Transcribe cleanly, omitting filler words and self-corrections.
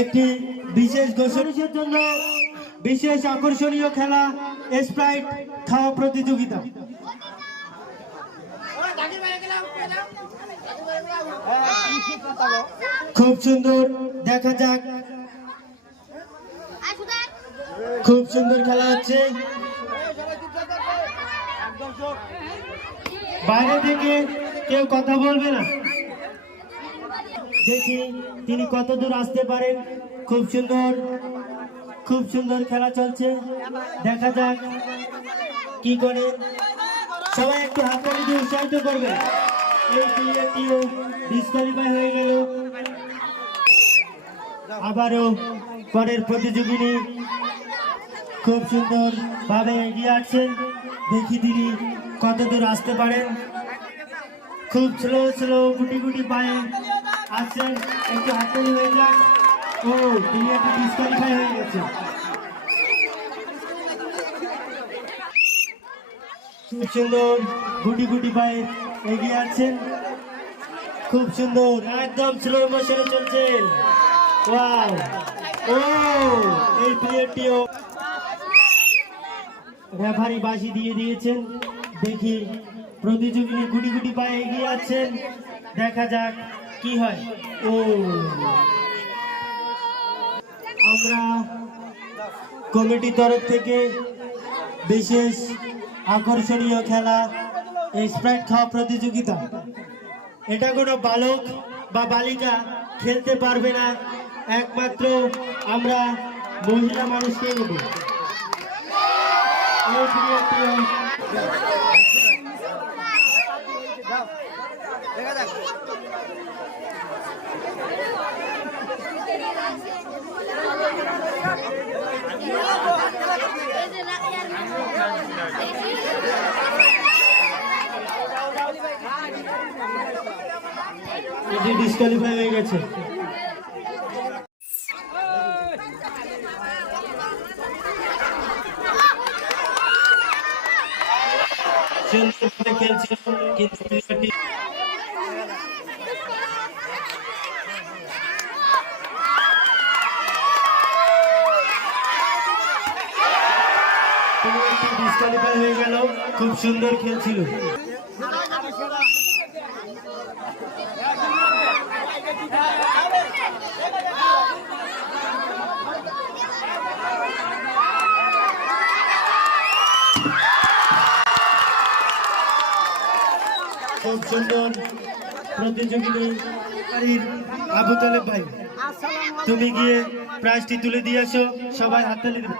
একটি বিশেষ ঘোষণার জন্য বিশেষ আকর্ষণীয় খেলা স্প্রাইট খাওয়া প্রতিযোগিতা। খুব সুন্দর, দেখা যাক। খুব সুন্দর খেলা হচ্ছে। বাইরে থেকে কেউ কথা বলবে না। দেখি তিনি কত দূর আসতে পারেন। খুব সুন্দর খেলা চলছে। দেখা যাক কি করে। সবাই একটু হাততালি দিয়ে উৎসাহিত করবে। এই প্লেয়ারটিও ডিসকোয়ালিফাই হয়ে গেল। আবারও পরের প্রতিযোগিনী খুব সুন্দর ভাবে এগিয়ে আসছেন। দেখি তিনি কত দূর আসতে পারেন। খুব স্লো গুটি পায়ে আসছেন। একটু হাততালি হয়ে যাক। ও, প্লেয়ারটি ডিসকোয়ালিফাই হয়ে গেছে। খুব সুন্দর গুটি পায়ে এগিয়ে আসছেন। খুব সুন্দর, একদম স্লো মোশনে চলছেন। ওয়াও! ও, এই প্লেয়ারটিও রেফারি বাঁশি দিয়ে দিয়েছেন। দেখি প্রতিযোগিনী গুটি পায়ে এগিয়ে আছেন। দেখা যাক কি হয়। ও, আমরা কমিটির তরফ থেকে বিশেষ আকর্ষণীয় খেলা স্প্রাইট খাওয়া প্রতিযোগিতা। এটা কোনো বালক বা বালিকা খেলতে পারবে না, একমাত্র আমরা মহিলা মানুষকে নেব। এটি ডিসকোয়ালিফাই হয়ে গেছে। খেলছিল কিন্তু ডিসকোয়ালিফাই হয়ে গেল। খুব সুন্দর খেলছিল। খুব সুন্দর প্রতিযোগিনী আবু তালেব ভাই, তুমি গিয়ে প্রাইজটি তুলে দিয়ে আসো। সবাই হাততালি দেবে।